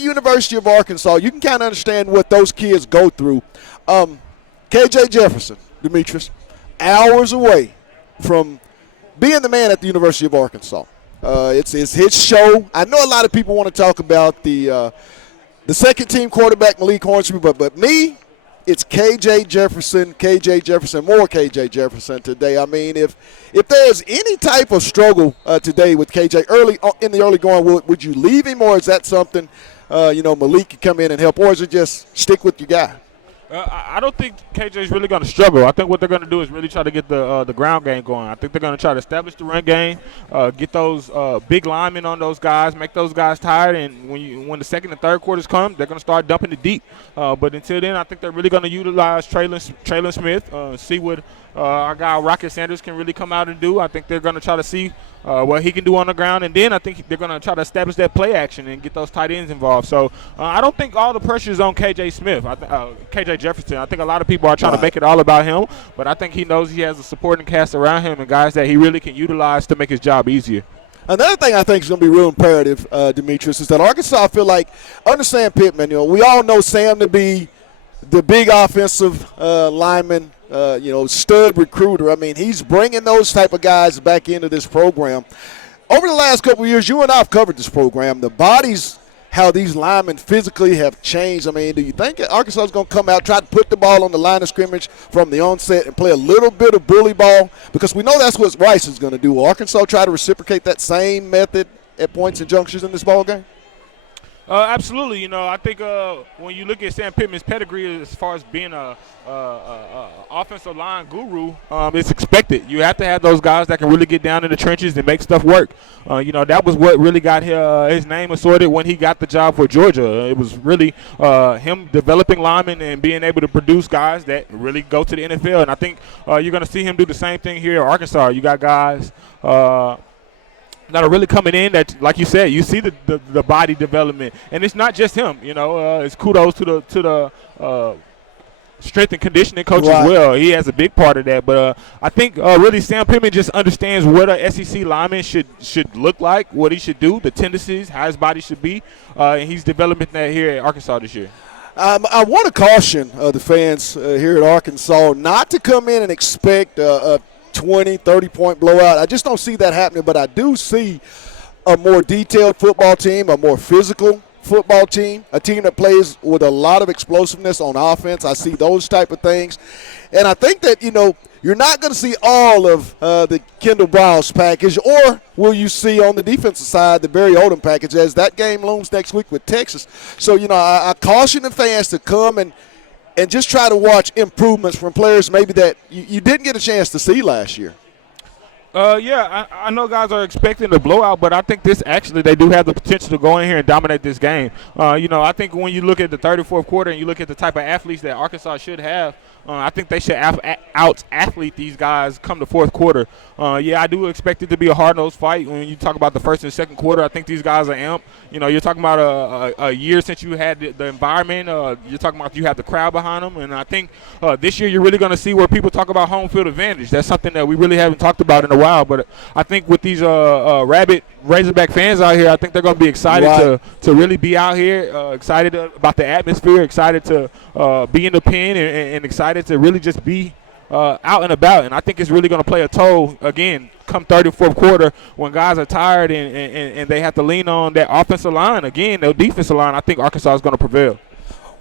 University of Arkansas, you can kind of understand what those kids go through. K.J. Jefferson, Demetrius, hours away from being the man at the University of Arkansas. It's his show. I know a lot of people want to talk about the second-team quarterback, Malik Hornsby, but me, it's K.J. Jefferson, more K.J. Jefferson today. I mean, if there's any type of struggle today with K.J. in the early going, would you leave him, or is that something, Malik could come in and help, or is it just stick with your guy? I don't think KJ is really going to struggle. I think what they're going to do is really try to get the ground game going. I think they're going to try to establish the run game, get those big linemen on those guys, make those guys tired, and when the second and third quarters come, they're going to start dumping it deep. But until then, I think they're really going to utilize Traylon Smith, see what our guy Rocket Sanders can really come out and do. I think they're going to try to see what he can do on the ground, and then I think they're going to try to establish that play action and get those tight ends involved. So I don't think all the pressure is on KJ Jefferson. I think a lot of people are trying to make it all about him, but I think he knows he has a supporting cast around him and guys that he really can utilize to make his job easier. Another thing I think is going to be real imperative, Demetrius, is that Arkansas, I feel like, under Sam Pittman, we all know Sam to be the big offensive lineman, stud recruiter. I mean, he's bringing those type of guys back into this program. Over the last couple of years, you and I have covered this program. The bodies, how these linemen physically have changed. I mean, do you think Arkansas is going to come out, try to put the ball on the line of scrimmage from the onset and play a little bit of bully ball? Because we know that's what Rice is going to do. Will Arkansas try to reciprocate that same method at points and junctures in this ball game? Absolutely. I think when you look at Sam Pittman's pedigree as far as being a offensive line guru, it's expected. You have to have those guys that can really get down in the trenches and make stuff work. That was what really got his name assorted when he got the job for Georgia. It was really him developing linemen and being able to produce guys that really go to the NFL. And I think you're going to see him do the same thing here at Arkansas. You got guys that are really coming in that, like you said, you see the body development, and it's not just him. It's kudos to the strength and conditioning coach as well. He has a big part of that, but I think really Sam Pittman just understands what a SEC lineman should look like, what he should do, the tendencies, how his body should be, and he's developing that here at Arkansas this year. I want to caution the fans here at Arkansas not to come in and expect a 20, 30-point blowout. I just don't see that happening, but I do see a more detailed football team, a more physical football team, a team that plays with a lot of explosiveness on offense. I see those type of things. And I think that, you're not going to see all of the Kendall Browse package, or will you see on the defensive side the Barry Odom package as that game looms next week with Texas. So, I caution the fans to come and just try to watch improvements from players maybe that you didn't get a chance to see last year. I know guys are expecting a blowout, but I think they do have the potential to go in here and dominate this game. I think when you look at the third and fourth quarter and you look at the type of athletes that Arkansas should have, I think they should out-athlete these guys come the fourth quarter. I do expect it to be a hard-nosed fight. When you talk about the first and second quarter, I think these guys are amped. You're talking about a year since you had the environment. You're talking about you have the crowd behind them. And I think this year you're really going to see where people talk about home field advantage. That's something that we really haven't talked about in a while. But I think with these rabid Razorback fans out here, I think they're going to be excited to really be out here, excited about the atmosphere, excited to be in the pen, and excited to really just be out and about. And I think it's really going to play a toll, again, come third and fourth quarter when guys are tired and they have to lean on that offensive line. Again, their defensive line, I think Arkansas is going to prevail.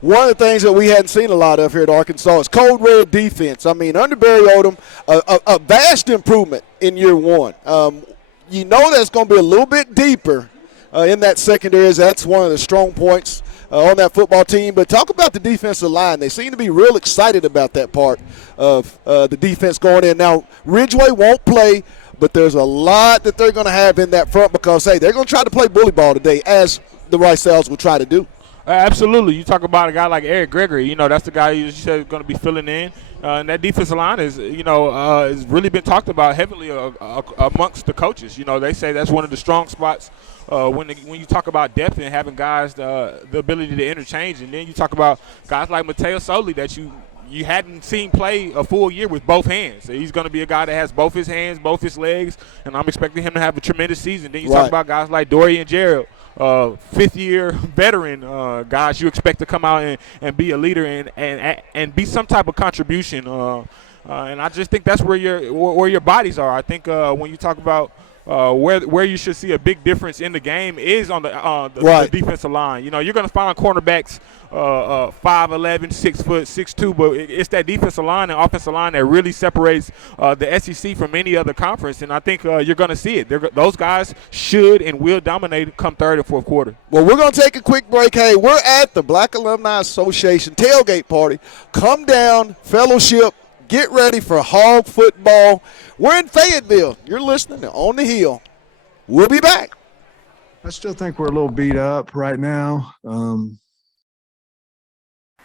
One of the things that we hadn't seen a lot of here at Arkansas is Code Red defense. I mean, under Barry Odom, a vast improvement in year one. That's going to be a little bit deeper in that secondary, as that's one of the strong points on that football team. But talk about the defensive line. They seem to be real excited about that part of the defense going in. Now, Ridgeway won't play, but there's a lot that they're going to have in that front because, hey, they're going to try to play bully ball today, as the Rice Owls will try to do. Absolutely. You talk about a guy like Eric Gregory. That's the guy you said is going to be filling in. And that defensive line is really been talked about heavily amongst the coaches. They say that's one of the strong spots when you talk about depth and having guys the ability to interchange. And then you talk about guys like Mateo Soli that you hadn't seen play a full year with both hands. So he's going to be a guy that has both his hands, both his legs, and I'm expecting him to have a tremendous season. Then you talk about guys like Dory and Gerald, fifth-year veteran guys you expect to come out and be a leader and be some type of contribution. And I just think that's where your bodies are. I think when you talk about where you should see a big difference in the game is on the defensive line. You know, you're going to find cornerbacks 5'11", 6 foot, 6'2", but it's that defensive line and offensive line that really separates the SEC from any other conference. And I think you're going to see it. Those guys should and will dominate come third and fourth quarter. Well, we're going to take a quick break. Hey, we're at the Black Alumni Association tailgate party. Come down, fellowship. Get ready for Hog football. We're in Fayetteville. You're listening to On the Hill. We'll be back. I still think we're a little beat up right now.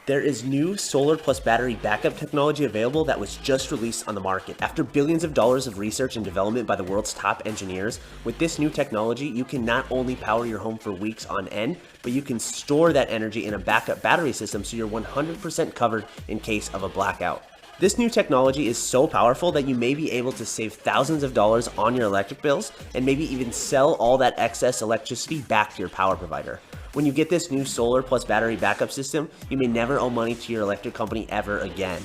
There is new solar plus battery backup technology available that was just released on the market. After billions of dollars of research and development by the world's top engineers, with this new technology, you can not only power your home for weeks on end, but you can store that energy in a backup battery system so you're 100% covered in case of a blackout. This new technology is so powerful that you may be able to save thousands of dollars on your electric bills and maybe even sell all that excess electricity back to your power provider. When you get this new solar plus battery backup system, you may never owe money to your electric company ever again.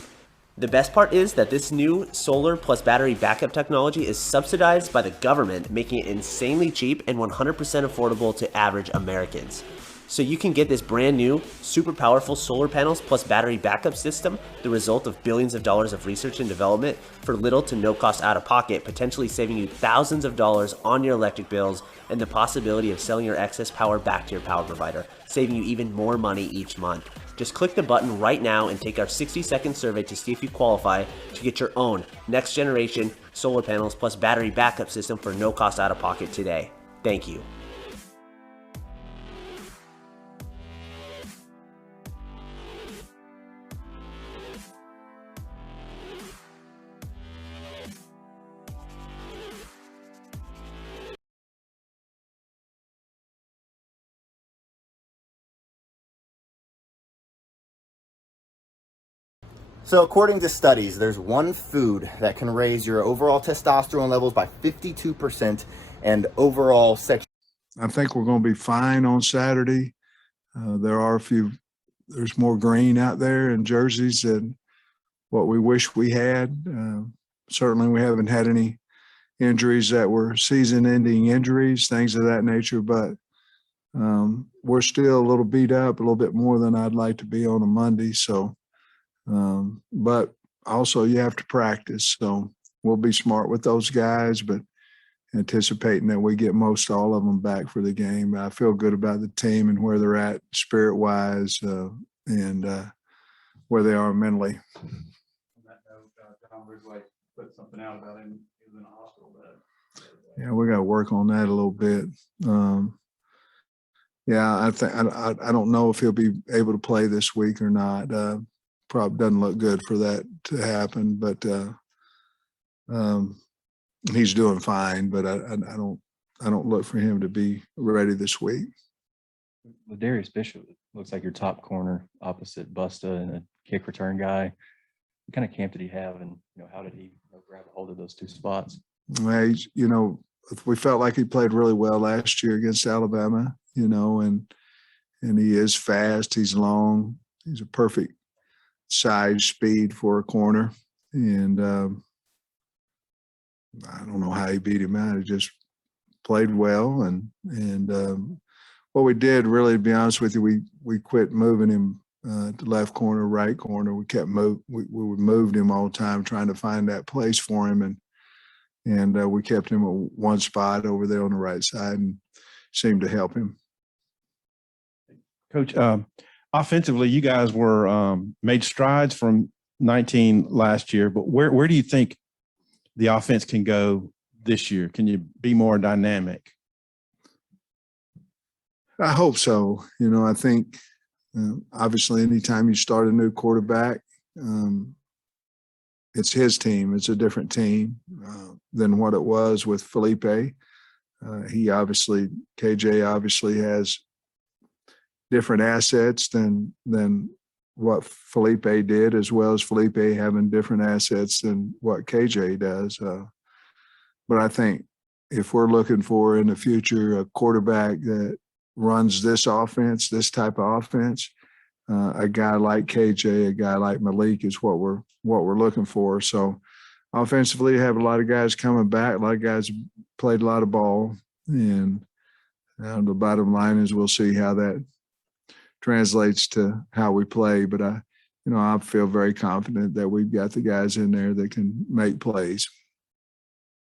The best part is that this new solar plus battery backup technology is subsidized by the government, making it insanely cheap and 100% affordable to average Americans. So you can get this brand new, super powerful solar panels plus battery backup system, the result of billions of dollars of research and development, for little to no cost out of pocket, potentially saving you thousands of dollars on your electric bills and the possibility of selling your excess power back to your power provider, saving you even more money each month. Just click the button right now and take our 60-second survey to see if you qualify to get your own next generation solar panels plus battery backup system for no cost out of pocket today. Thank you. So according to studies, there's one food that can raise your overall testosterone levels by 52% and overall sex. I think we're going to be fine on Saturday. There's more green out there in jerseys than what we wish we had. Certainly we haven't had any injuries that were season-ending injuries, things of that nature, but we're still a little beat up, a little bit more than I'd like to be on a Monday. So, but also you have to practice. So we'll be smart with those guys, but anticipating that we get most all of them back for the game. I feel good about the team and where they're at spirit-wise and where they are mentally. On that note, John Ridgway put something out about him. He was in a hospital bed. Yeah, we got to work on that a little bit. I don't know if he'll be able to play this week or not. Probably doesn't look good for that to happen, but he's doing fine. But I don't look for him to be ready this week. Ladarius Bishop looks like your top corner opposite Busta and a kick return guy. What kind of camp did he have, and how did he grab a hold of those two spots? Well, we felt like he played really well last year against Alabama. And he is fast. He's long. He's a perfect size, speed for a corner. And I don't know how he beat him out. He just played well. And what we did, really, to be honest with you, we quit moving him to left corner, right corner. We kept we moved him all the time, trying to find that place for him. And we kept him at one spot over there on the right side and seemed to help him. Coach, offensively, you guys were made strides from 19 last year, but where do you think the offense can go this year? Can you be more dynamic? I hope so. I think obviously anytime you start a new quarterback, it's his team. It's a different team than what it was with Felipe. KJ obviously has different assets than what Felipe did, as well as Felipe having different assets than what KJ does. But I think if we're looking for in the future a quarterback that runs this offense, this type of offense. A guy like KJ, a guy like Malik is what we're looking for. So offensively, have a lot of guys coming back. A lot of guys played a lot of ball, and the bottom line is we'll see how that translates to how we play. But I feel very confident that we've got the guys in there that can make plays.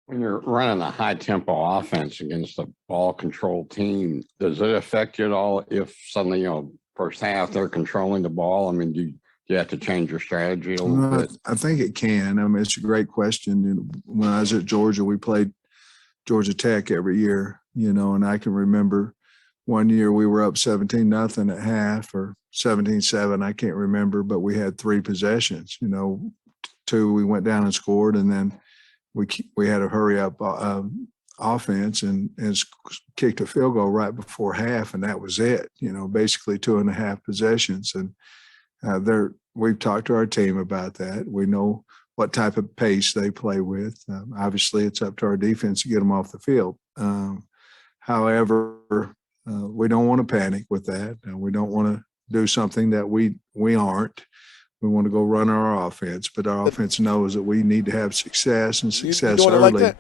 When you're running a high tempo offense against a ball control team, does it affect you at all if suddenly, first half they're controlling the ball? I mean, do you have to change your strategy a little bit? I think it can. I mean, it's a great question. When I was at Georgia, we played Georgia Tech every year, and I can remember one year we were up 17-0 at half or 17-7. I can't remember, but we had 3 possessions, 2 we went down and scored, and then we had a hurry up offense and kicked a field goal right before half, and that was it. Basically 2.5 possessions. And we've talked to our team about that. We know what type of pace they play with. Obviously, it's up to our defense to get them off the field. However, we don't want to panic with that. We don't want to do something that we aren't. We want to go run our offense, but our offense knows that we need to have success and success early. Like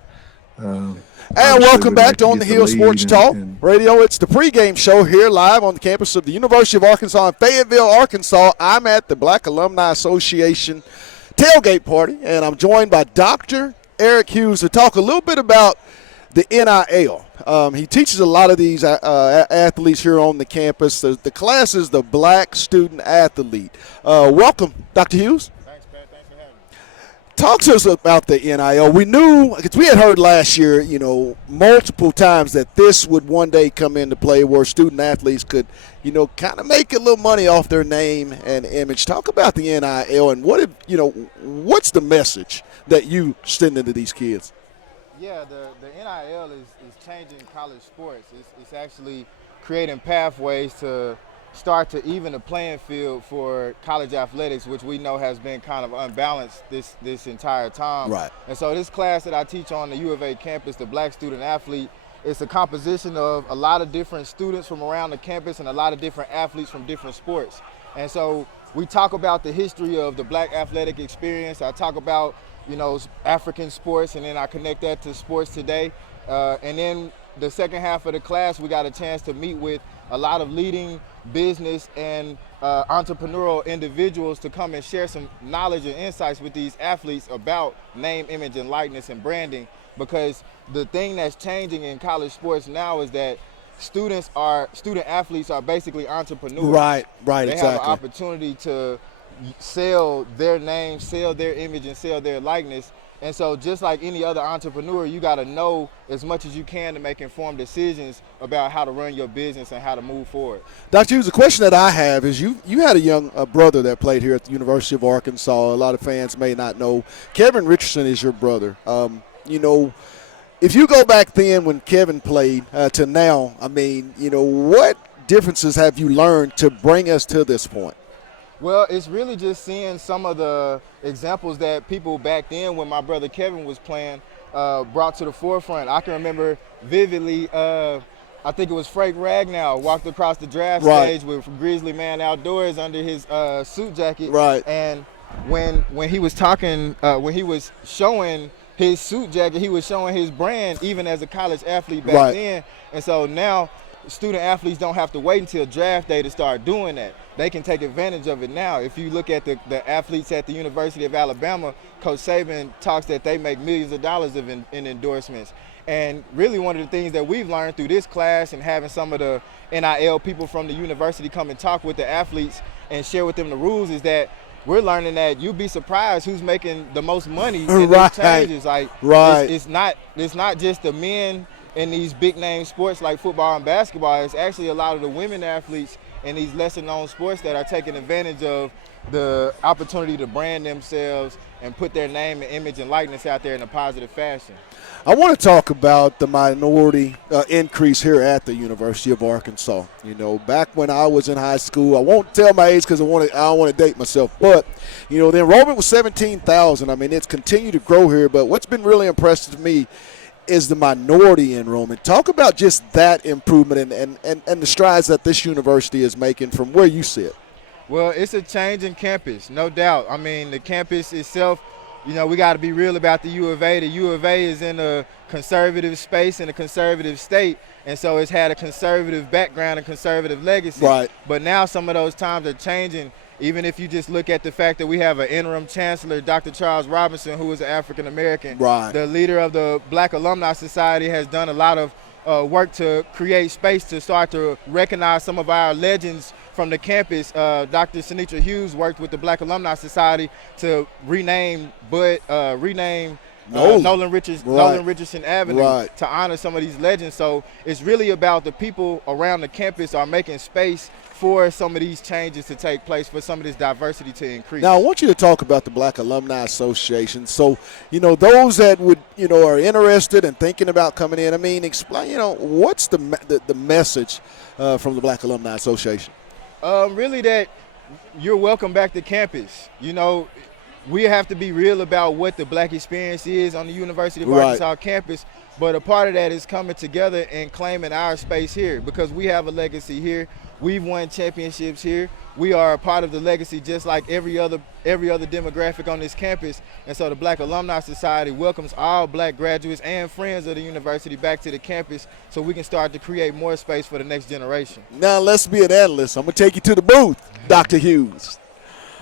and welcome back to On the Hill Sports Talk Radio. It's the pregame show here live on the campus of the University of Arkansas in Fayetteville, Arkansas. I'm at the Black Alumni Association tailgate party, and I'm joined by Dr. Eric Hughes to talk a little bit about the NIL. He teaches a lot of these athletes here on the campus. The class is the Black Student Athlete. Welcome, Dr. Hughes. Thanks, Pat. Thanks for having me. Talk to us about the NIL. We knew, because we had heard last year, multiple times that this would one day come into play where student athletes could, kind of make a little money off their name and image. Talk about the NIL and what's the message that you send into these kids? Yeah, the NIL is changing college sports. It's actually creating pathways to start to even the playing field for college athletics, which we know has been kind of unbalanced this entire time. Right. And so this class that I teach on the U of A campus, the Black Student Athlete, it's a composition of a lot of different students from around the campus and a lot of different athletes from different sports. And so we talk about the history of the Black athletic experience. I talk about African sports, and then I connect that to sports today. And then the second half of the class, we got a chance to meet with a lot of leading business and entrepreneurial individuals to come and share some knowledge and insights with these athletes about name, image, and likeness and branding. Because the thing that's changing in college sports now is that student athletes are basically entrepreneurs. Right, they exactly. have an opportunity to sell their name, sell their image, and sell their likeness. And so just like any other entrepreneur, you got to know as much as you can to make informed decisions about how to run your business and how to move forward. Dr. Hughes, the question that I have is you had a young brother that played here at the University of Arkansas. A lot of fans may not know. Kevin Richardson is your brother. If you go back then when Kevin played to now, what differences have you learned to bring us to this point? Well, it's really just seeing some of the examples that people back then when my brother Kevin was playing brought to the forefront. I can remember vividly, I think it was Frank Ragnow walked across the draft stage with Grizzly Man Outdoors under his suit jacket. Right. And when he was talking, when he was showing his suit jacket, he was showing his brand even as a college athlete back then. And so now student athletes don't have to wait until draft day to start doing that. They can take advantage of it now. If you look at the athletes at the University of Alabama, Coach Saban talks that they make millions of dollars in endorsements. And really one of the things that we've learned through this class and having some of the NIL people from the university come and talk with the athletes and share with them the rules is that we're learning that you'd be surprised who's making the most money in these changes. It's not just the men in these big name sports like football and basketball. It's actually a lot of the women athletes in these lesser known sports that are taking advantage of the opportunity to brand themselves and put their name and image and likeness out there in a positive fashion. I want to talk about the minority increase here at the University of Arkansas. Back when I was in high school, I won't tell my age because I don't want to date myself, but, the enrollment was 17,000. It's continued to grow here, but what's been really impressive to me is the minority enrollment. Talk about just that improvement and the strides that this university is making from where you sit. Well, it's a change in campus, no doubt. I mean, the campus itself, you know, we got to be real about the U of A. The U of A is in a conservative space in a conservative state, and so it's had a conservative background and conservative legacy. Right. But now some of those times are changing. Even if you just look at the fact that we have an interim chancellor, Dr. Charles Robinson, who is an African American. Right. The leader of the Black Alumni Society has done a lot of work to create space to start to recognize some of our legends from the campus. Dr. Sinitra Hughes worked with the Black Alumni Society to rename Nolan Richardson Avenue to honor some of these legends. So it's really about the people around the campus are making space for some of these changes to take place, for some of this diversity to increase. Now, I want you to talk about the Black Alumni Association. So, you know, those that would, you know, are interested and thinking about coming in, I mean, explain, you know, what's the message from the Black Alumni Association? Really that you're welcome back to campus. You know, we have to be real about what the Black experience is on the University of Arkansas campus, but a part of that is coming together and claiming our space here because we have a legacy here. We've won championships here. We are a part of the legacy just like every other demographic on this campus. And so the Black Alumni Society welcomes all Black graduates and friends of the university back to the campus so we can start to create more space for the next generation. Now let's be an analyst. I'm going to take you to the booth, Dr. Hughes.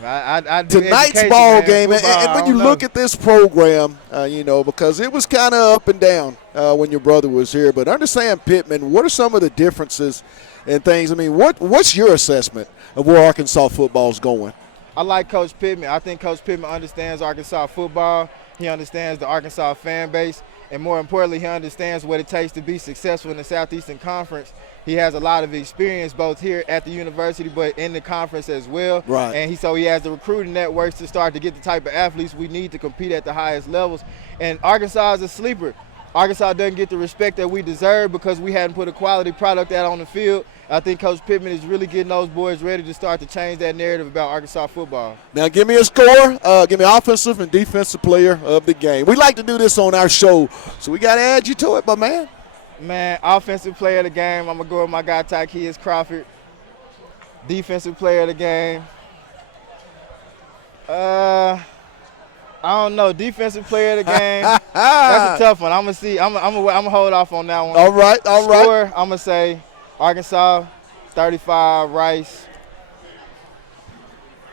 I do tonight's ball game, and when you look at this program, you know, because it was kind of up and down when your brother was here, but understand, Pittman, what are some of the differences and things? I mean, what's your assessment of where Arkansas football is going? I like Coach Pittman. I think Coach Pittman understands Arkansas football. He understands the Arkansas fan base. And more importantly, he understands what it takes to be successful in the Southeastern Conference. He has a lot of experience both here at the university but in the conference as well. Right. And so he has the recruiting networks to start to get the type of athletes we need to compete at the highest levels. And Arkansas is a sleeper. Arkansas doesn't get the respect that we deserve because we hadn't put a quality product out on the field. I think Coach Pittman is really getting those boys ready to start to change that narrative about Arkansas football. Now give me a score. Give me offensive and defensive player of the game. We like to do this on our show, so we got to add you to it, my man. Man, offensive player of the game, I'm going to go with my guy Tykeus Crawford. Defensive player of the game. I don't know. Defensive player of the game. That's a tough one. I'm going to see. I'm going to hold off on that one. All right. Score, I'm going to say Arkansas 35, Rice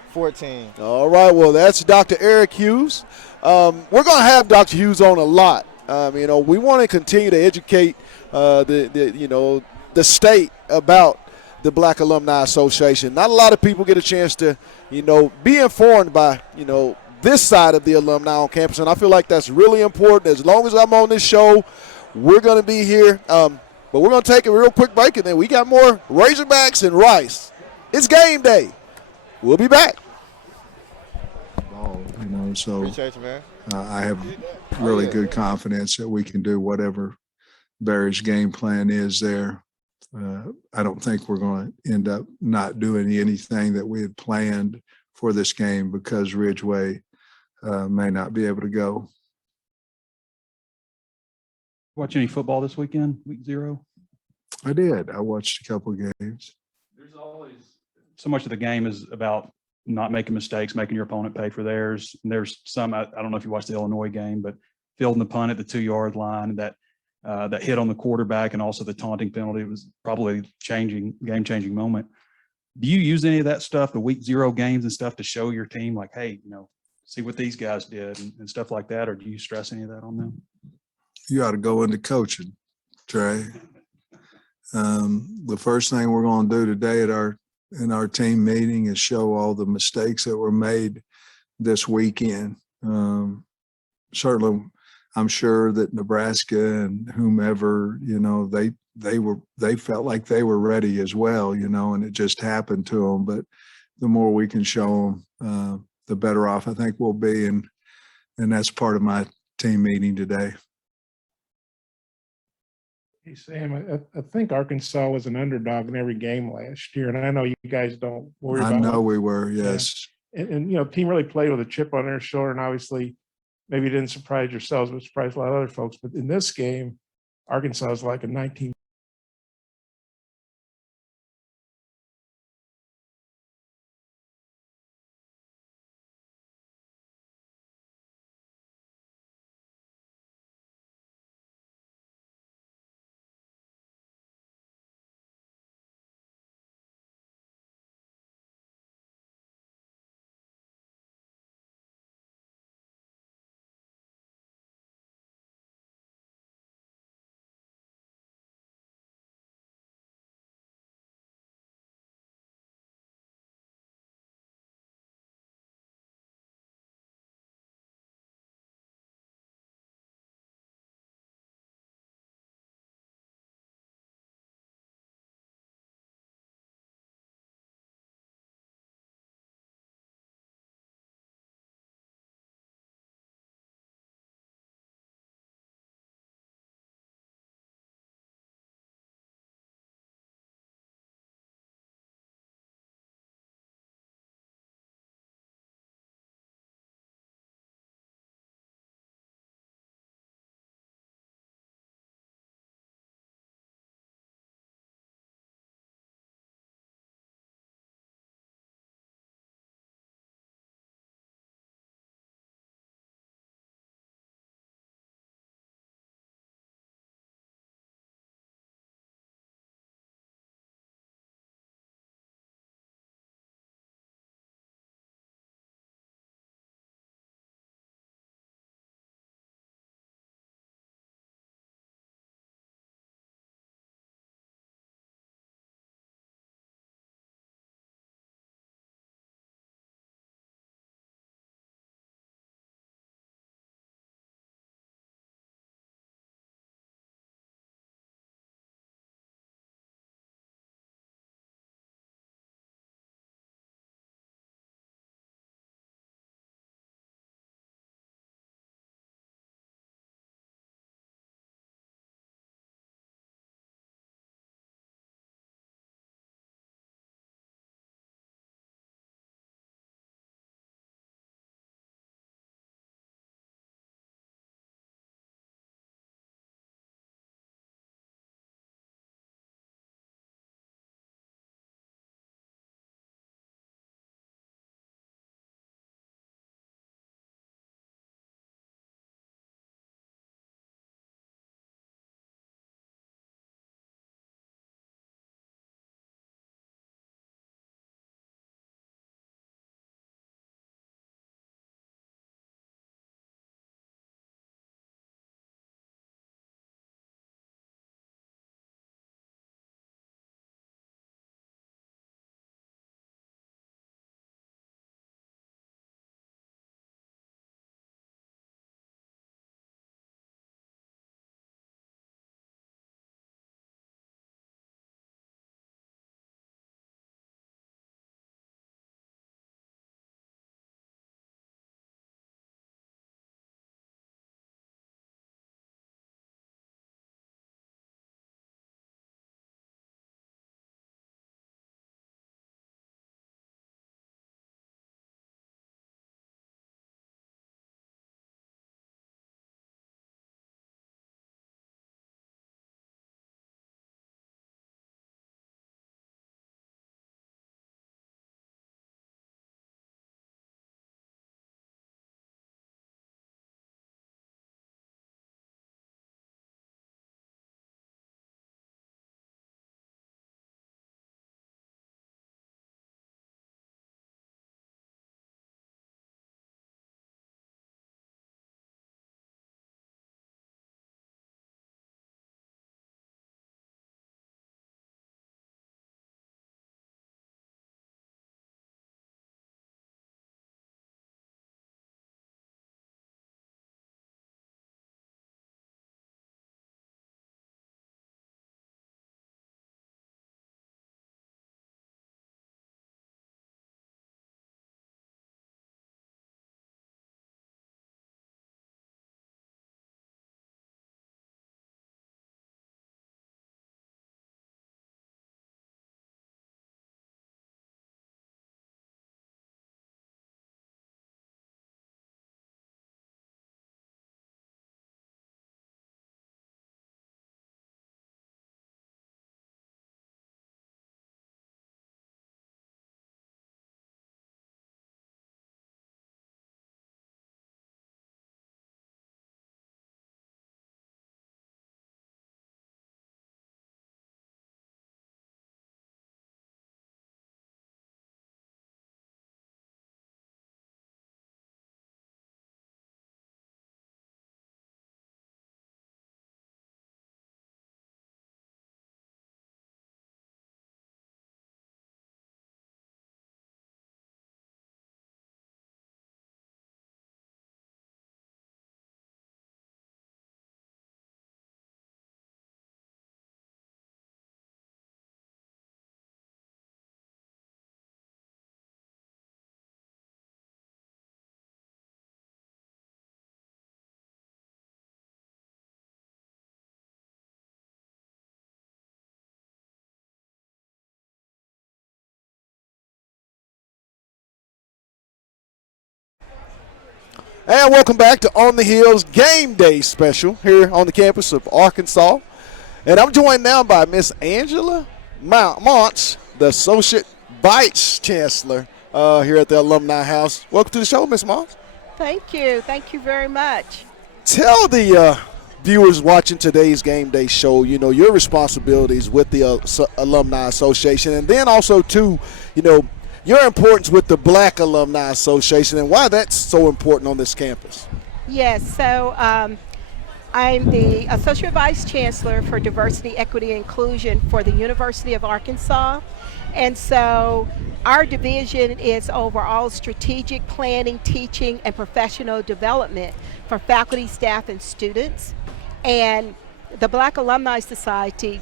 14. All right. Well, that's Dr. Eric Hughes. We're going to have Dr. Hughes on a lot. You know, we want to continue to educate the state about the Black Alumni Association. Not a lot of people get a chance to, you know, be informed by, you know, this side of the alumni on campus, and I feel like that's really important. As long as I'm on this show, we're going to be here. But we're going to take a real quick break, and then we got more Razorbacks and Rice. It's game day. We'll be back. You know, so Appreciate you, man. I have really good confidence that we can do whatever Barry's game plan is there. I don't think we're going to end up not doing anything that we had planned for this game because Ridgeway may not be able to go. Watch any football this weekend, week 0? I did. I watched a couple of games. There's always so much of the game is about not making mistakes, making your opponent pay for theirs. And there's some, I don't know if you watched the Illinois game, but fielding the punt at the 2-yard line, that hit on the quarterback and also the taunting penalty was probably a game-changing moment. Do you use any of that stuff, the week 0 games and stuff, to show your team like, hey, you know, see what these guys did and stuff like that? Or do you stress any of that on them? You ought to go into coaching, Trey. The first thing we're going to do today in our team meeting is show all the mistakes that were made this weekend. Certainly, I'm sure that Nebraska and whomever, you know, they felt like they were ready as well, you know, and it just happened to them. But the more we can show them, the better off I think we'll be. And that's part of my team meeting today. Hey, Sam, I think Arkansas was an underdog in every game last year, and I know you guys don't worry about it. I know we were, yes. Yeah. And you know, team really played with a chip on their shoulder, and obviously maybe it didn't surprise yourselves, but surprised a lot of other folks. But in this game, Arkansas is like a 19 And welcome back to On the Hills Game Day special here on the campus of Arkansas. And I'm joined now by Miss Angela Montz, the Associate Vice Chancellor here at the Alumni House. Welcome to the show, Miss Montz. Thank you. Thank you very much. Tell the viewers watching today's Game Day show, your responsibilities with the Alumni Association, and then also, too, your importance with the Black Alumni Association and why that's so important on this campus. Yes, so I'm the Associate Vice Chancellor for Diversity, Equity, and Inclusion for the University of Arkansas. And so our division is overall strategic planning, teaching, and professional development for faculty, staff, and students. And the Black Alumni Society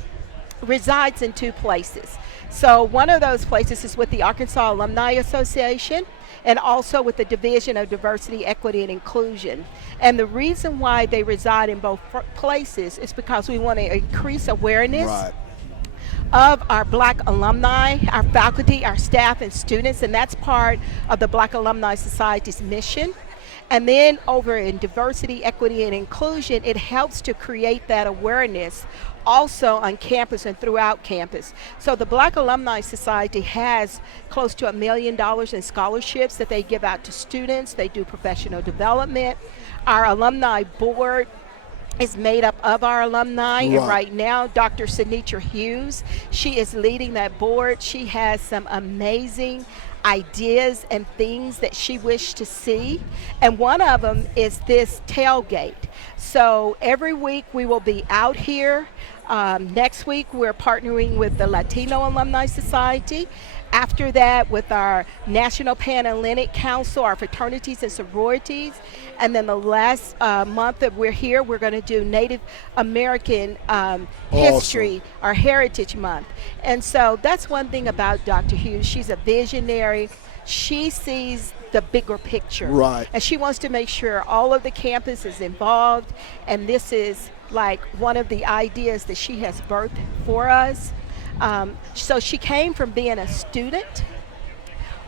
resides in 2 places. So one of those places is with the Arkansas Alumni Association and also with the Division of Diversity, Equity, and Inclusion. And the reason why they reside in both places is because we want to increase awareness of our Black alumni, our faculty, our staff, and students, and that's part of the Black Alumni Society's mission. And then over in diversity, equity, and inclusion, it helps to create that awareness also on campus and throughout campus. So the Black Alumni Society has close to $1 million in scholarships that they give out to students. They do professional development. Our alumni board is made up of our alumni, and right now Dr. Sinitra Hughes, she is leading that board. She has some amazing ideas and things that she wished to see, and one of them is this tailgate. So every week we will be out here. Next week we're partnering with the Latino Alumni Society. After that, with our National Panhellenic Council, our fraternities and sororities. And then the last month that we're here, we're going to do Native American history, our Heritage Month. And so that's one thing about Dr. Hughes. She's a visionary. She sees the bigger picture. And she wants to make sure all of the campus is involved. And this is like one of the ideas that she has birthed for us. So she came from being a student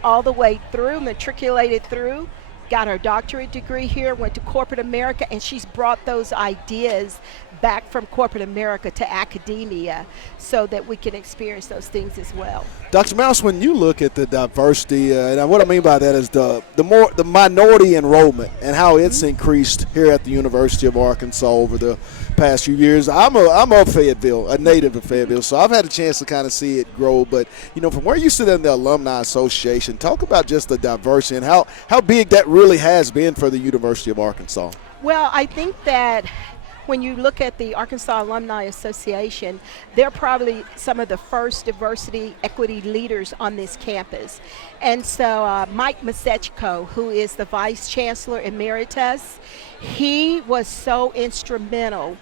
all the way through, matriculated through, got her doctorate degree here, went to corporate America, and she's brought those ideas back from corporate America to academia so that we can experience those things as well. Dr. Mouse, when you look at the diversity, and what I mean by that is the minority enrollment and how it's increased here at the University of Arkansas over the past few years. I'm of Fayetteville, a native of Fayetteville, so I've had a chance to kind of see it grow. But, from where you sit in the Alumni Association, talk about just the diversity and how big that really has been for the University of Arkansas. Well, I think that when you look at the Arkansas Alumni Association, they're probably some of the first diversity equity leaders on this campus. And so Mike Masechko, who is the Vice Chancellor Emeritus, he was so instrumental.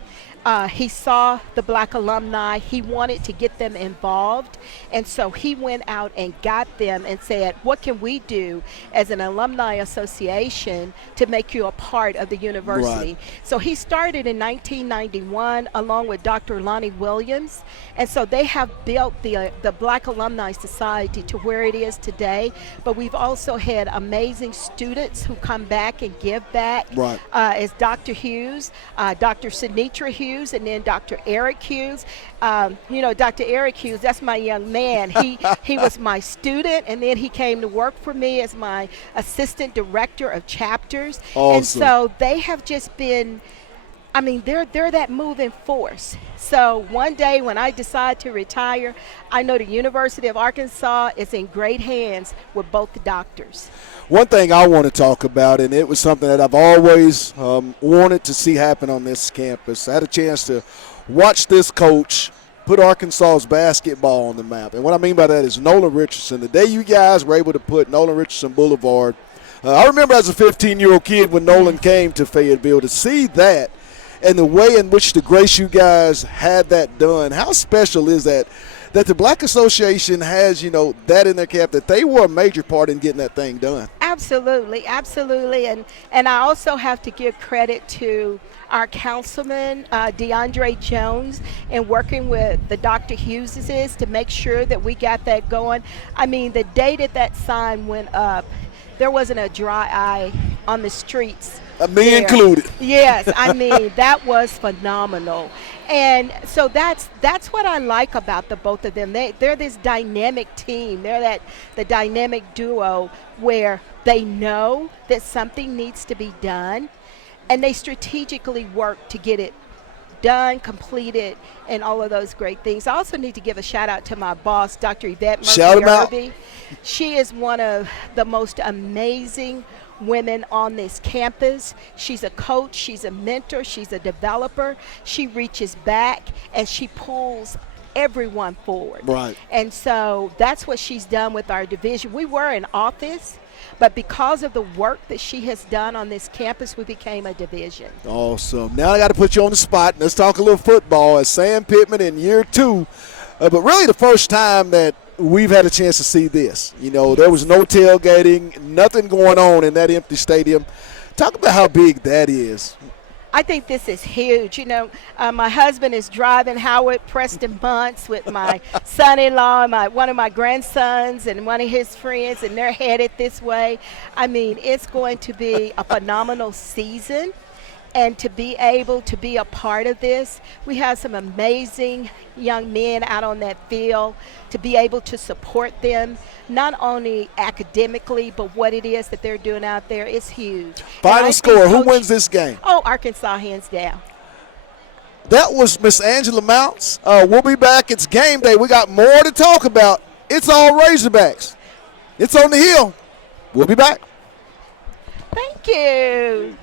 He saw the Black alumni. He wanted to get them involved. And so he went out and got them and said, what can we do as an alumni association to make you a part of the university? So he started in 1991 along with Dr. Lonnie Williams. And so they have built the Black Alumni Society to where it is today. But we've also had amazing students who come back and give back, as Dr. Hughes, Dr. Sinitra Hughes, and then Dr. Eric Hughes. Dr. Eric Hughes, that's my young man. He was my student, and then he came to work for me as my assistant director of chapters. And so they have just been, they're that moving force. So one day when I decide to retire, I know the University of Arkansas is in great hands with both the doctors. One thing I want to talk about, and it was something that I've always wanted to see happen on this campus. I had a chance to watch this coach put Arkansas's basketball on the map. And what I mean by that is Nolan Richardson. The day you guys were able to put Nolan Richardson Boulevard, I remember as a 15-year-old kid when Nolan came to Fayetteville, to see that and the way in which the grace you guys had that done. How special is that the Black Association has, that in their cap, that they were a major part in getting that thing done? Absolutely, absolutely. And I also have to give credit to our councilman, DeAndre Jones, in working with the Dr. Hugheses to make sure that we got that going. The day that sign went up, there wasn't a dry eye on the streets Me included. Yes, I mean, that was phenomenal. And so that's what I like about the both of them. They're this dynamic team. They're the dynamic duo where they know that something needs to be done, and they strategically work to get it done, completed, and all of those great things. I also need to give a shout out to my boss, Dr. Yvette Shout 'em out. Murphy. She is one of the most amazing women on this campus. She's a coach, she's a mentor, she's a developer. She reaches back and she pulls everyone forward. Right. And so that's what she's done with our division. We were an office, but because of the work that she has done on this campus, we became a division. Awesome. Now I got to put you on the spot. Let's talk a little football. As Sam Pittman in year 2, but really the first time that we've had a chance to see this. You know, there was no tailgating, nothing going on in that empty stadium. Talk about how big that is. I think this is huge. You know, my husband is driving Howard Preston Bunce with my son-in-law, and one of my grandsons, and one of his friends, and they're headed this way. I mean, it's going to be a phenomenal season. And to be able to be a part of this, we have some amazing young men out on that field. To be able to support them, not only academically, but what it is that they're doing out there is huge. Final score, who wins this game? Oh, Arkansas, hands down. That was Miss Angela Mounts. We'll be back. It's game day. We got more to talk about. It's all Razorbacks. It's on the Hill. We'll be back. Thank you.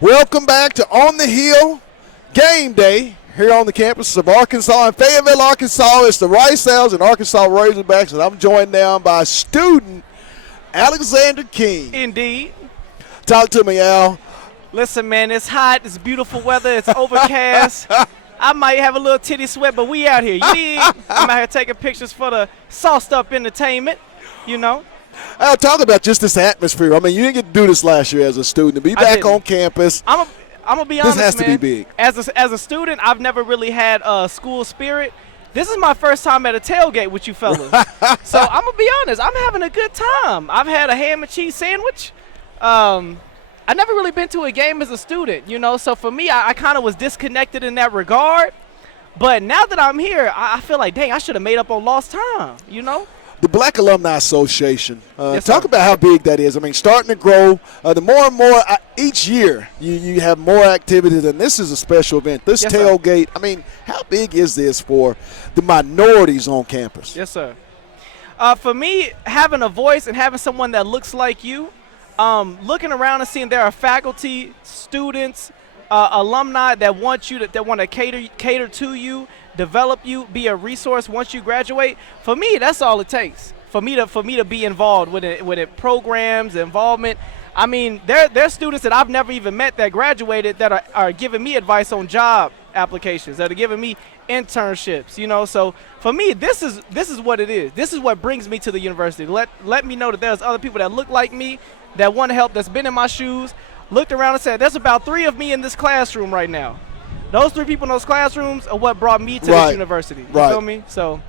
Welcome back to On the Hill Game Day here on the campus of Arkansas in Fayetteville, Arkansas. It's the Rice Owls and Arkansas Razorbacks, and I'm joined now by student Alexander King. Indeed. Talk to me, Al. Listen, man, it's hot. It's beautiful weather. It's overcast. I might have a little titty sweat, but we out here. You dig? I'm out here taking pictures for the sauced up entertainment, you know. Al, talk about just this atmosphere. I mean, you didn't get to do this last year as a student. To be back on campus, I'm gonna be honest, this has to man. be big. As a student, I've never really had school spirit. This is my first time at a tailgate with you fellas. So I'm gonna be honest, I'm having a good time. I've had a ham and cheese sandwich. I never really been to a game as a student, you know. So for me, I kind of was disconnected in that regard. But now that I'm here, I feel like, dang, I should have made up on lost time, you know. The Black Alumni Association, Yes, talk sir. about how big that is. I mean, starting to grow. The more and more each year, you have more activities, and this is a special event. This Yes, sir. tailgate, I mean, how big is this for the minorities on campus? Yes, sir. For me, having a voice and having someone that looks like you, looking around and seeing there are faculty, students, alumni that want you that want to cater to you, develop you, be a resource once you graduate. For me, that's all it takes. For me to be involved with it programs, involvement. I mean, there's students that I've never even met that graduated that are giving me advice on job applications, that are giving me internships, you know. So for me, this is what it is. This is what brings me to the university. Let me know that there's other people that look like me, that want to help, that's been in my shoes, looked around and said, there's about 3 of me in this classroom right now. Those 3 people in those classrooms are what brought me to this university. You feel me? So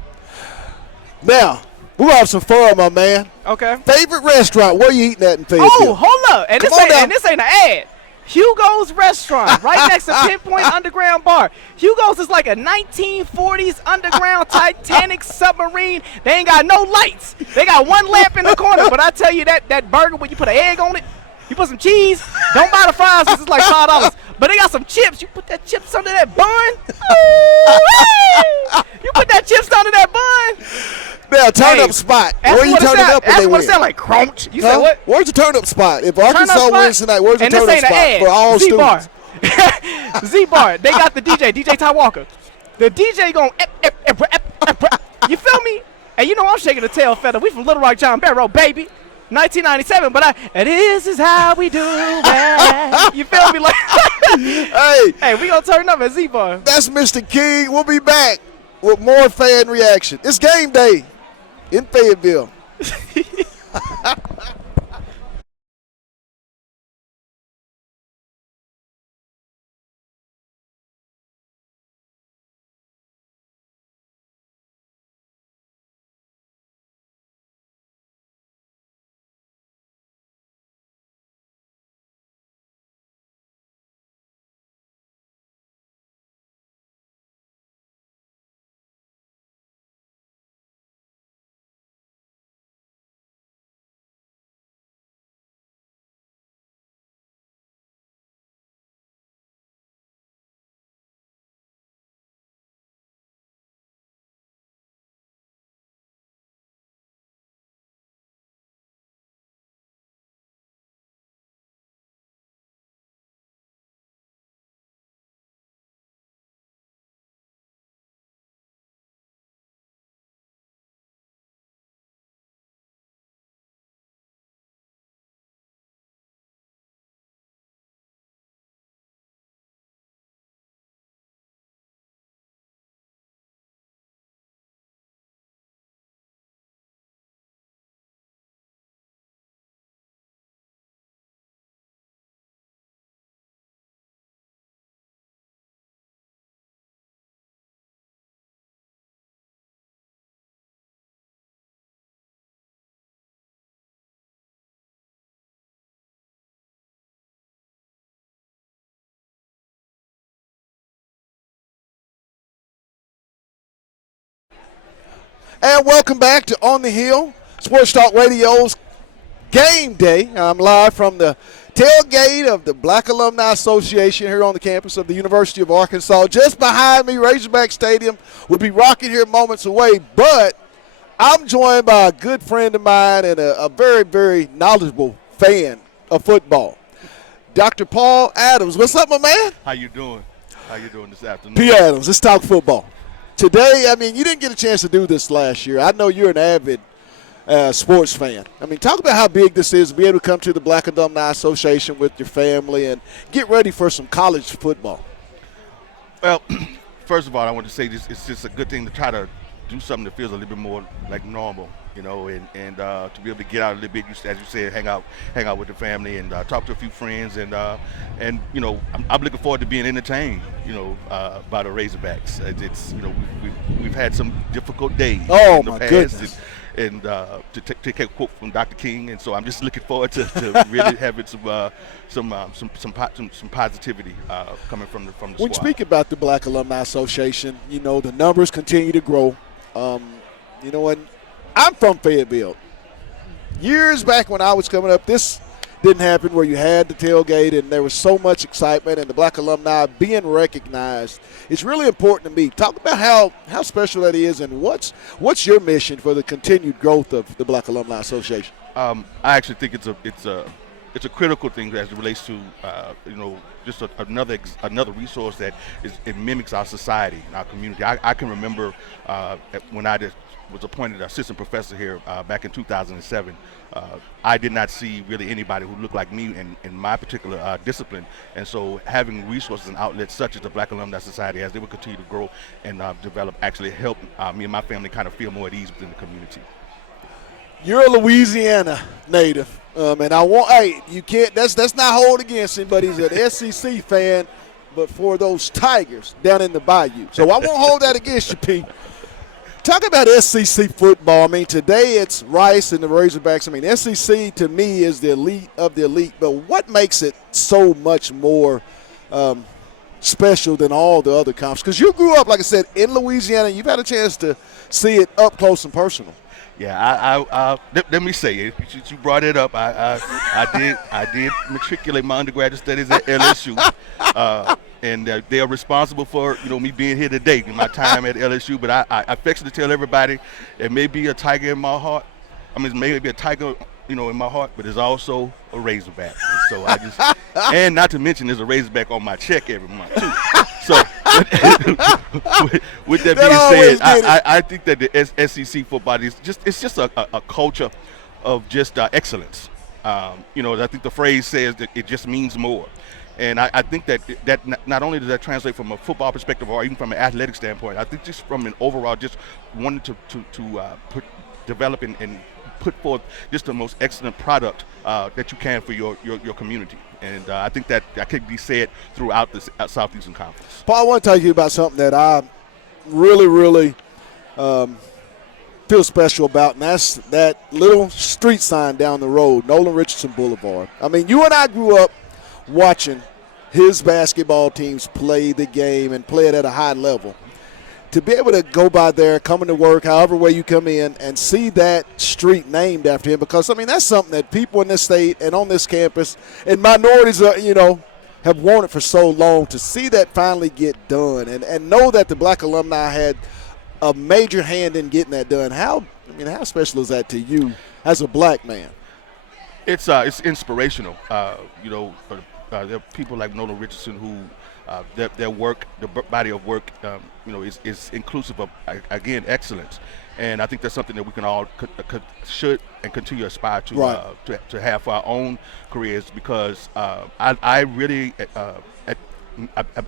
now, we'll have some fun, my man. Okay. Favorite restaurant? Where you eating at in Fayetteville? Oh, hold up. And this ain't an ad. Hugo's Restaurant, right next to Pinpoint Underground Bar. Hugo's is like a 1940s underground Titanic submarine. They ain't got no lights. They got one lamp in the corner. But I tell you, that burger, when you put an egg on it, you put some cheese, don't buy the fries because it's like $5. But they got some chips. You put that chips under that bun. You put that chips under that bun. Now, turn-up spot. Where you turning up when they win? That's what it sound like, crunch. You said what? Where's the turn-up spot? If Arkansas wins tonight, where's the turn-up spot for all students? Z-Bar. They got the DJ Ty Walker. The DJ going, you feel me? And you know I'm shaking the tail feather. We from Little Rock, John Barrow, baby. 1997, but this is how we do it. You feel me? Like, hey, we gonna turn up at Z-Bar. That's Mr. King. We'll be back with more fan reaction. It's game day in Fayetteville. And welcome back to On the Hill, Sports Talk Radio's Game Day. I'm live from the tailgate of the Black Alumni Association here on the campus of the University of Arkansas. Just behind me, Razorback Stadium will be rocking here moments away, but I'm joined by a good friend of mine and a very, very knowledgeable fan of football, Dr. Paul Adams. What's up, my man? How you doing? How you doing this afternoon? P. Adams, let's talk football. Today, I mean, you didn't get a chance to do this last year. I know you're an avid sports fan. I mean, talk about how big this is to be able to come to the Black Alumni Association with your family and get ready for some college football. Well, first of all, I want to say this: it's just a good thing to try to do something that feels a little bit more like normal, you know, and to be able to get out a little bit, as you said, hang out with the family and talk to a few friends, and you know, I'm looking forward to being entertained, you know, by the Razorbacks. It's you know, we've had some difficult days in the past. Goodness. And to take a quote from Dr. King, and so I'm just looking forward to really having some positivity coming from the squad. When you speak about the Black Alumni Association, you know the numbers continue to grow. You know, and I'm from Fayetteville. Years back when I was coming up, this didn't happen where you had the tailgate and there was so much excitement and the Black alumni being recognized. It's really important to me. Talk about how special that is and what's your mission for the continued growth of the Black Alumni Association? I actually think it's a critical thing as it relates to you know, just another resource that it mimics our society and our community. I can remember when I was appointed assistant professor here back in 2007, I did not see really anybody who looked like me in my particular discipline. And so having resources and outlets such as the Black Alumni Society, as they will continue to grow and develop, actually help me and my family kind of feel more at ease within the community. You're a Louisiana native, and you can't. That's not hold against him, but he's an SEC fan. But for those Tigers down in the Bayou, so I won't hold that against you, Pete. Talk about SEC football. I mean, today it's Rice and the Razorbacks. I mean, SEC to me is the elite of the elite. But what makes it so much more special than all the other conferences? Because you grew up, like I said, in Louisiana. You've had a chance to see it up close and personal. Yeah, let me say it. You brought it up. I did matriculate my undergraduate studies at LSU, and they are responsible for me being here today in my time at LSU. But I affectionately tell everybody, there may be a Tiger in my heart. I mean, maybe a Tiger, in my heart, but there's also a Razorback. And so I just, and not to mention, there's a Razorback on my check every month too. So, with that being said, I think that the SEC football is just a culture of just excellence. I think the phrase says that it just means more. And I think that not only does that translate from a football perspective or even from an athletic standpoint, I think just from an overall just wanting to develop and put forth just the most excellent product that you can for your community. And I think that could be said throughout the Southeastern Conference. Paul, I want to tell you about something that I really, really feel special about, and that's that little street sign down the road, Nolan Richardson Boulevard. I mean, you and I grew up watching his basketball teams play the game and play it at a high level. To be able to go by there, coming to work, however way you come in, and see that street named after him, because, I mean, that's something that people in this state and on this campus and minorities, have wanted for so long, to see that finally get done and know that the Black Alumni had a major hand in getting that done. How special is that to you as a black man? It's inspirational. There are people like Nolan Richardson who their work, the body of work, is inclusive of, again, excellence. And I think that's something that we can all should and continue to aspire to, right. to have for our own careers, because I really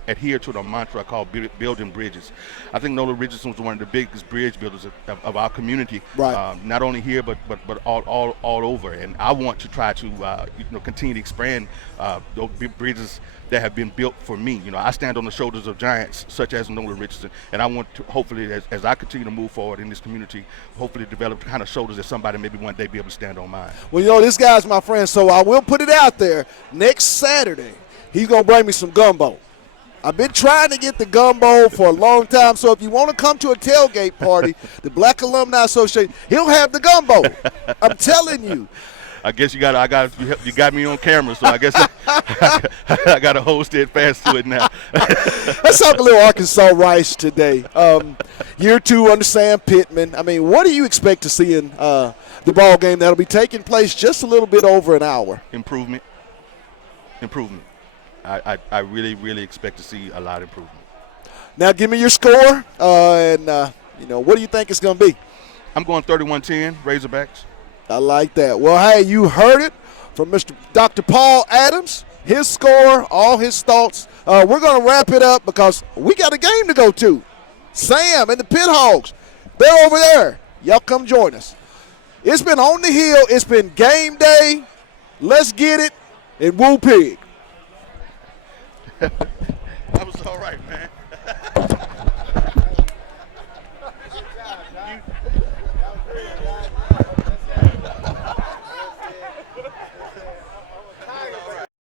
adhere to the mantra called building bridges. I think Nolan Richardson was one of the biggest bridge builders of our community, right. Not only here but all over. And I want to try to continue to expand those bridges that have been built for me. I stand on the shoulders of giants such as Nolan Richardson, and I want to hopefully, as I continue to move forward in this community, hopefully develop the kind of shoulders that somebody maybe one day be able to stand on mine. Well, this guy's my friend, so I will put it out there. Next Saturday, he's going to bring me some gumbo. I've been trying to get the gumbo for a long time, so if you want to come to a tailgate party, the Black Alumni Association, he'll have the gumbo. I'm telling you. I guess you got me on camera, so I guess I got to hold steadfast to it now. Let's talk a little Arkansas Rice today. Year 2 under Sam Pittman. I mean, what do you expect to see in the ball game that'll be taking place just a little bit over an hour? Improvement. I really, really expect to see a lot of improvement. Now, give me your score, and what do you think it's going to be? I'm going 31-10, Razorbacks. I like that. Well, hey, you heard it from Dr. Paul Adams, his score, all his thoughts. We're going to wrap it up because we got a game to go to. Sam and the Pit Hogs, they're over there. Y'all come join us. It's been on the hill. It's been game day. Let's get it. And Woo Pig. That was all right, man.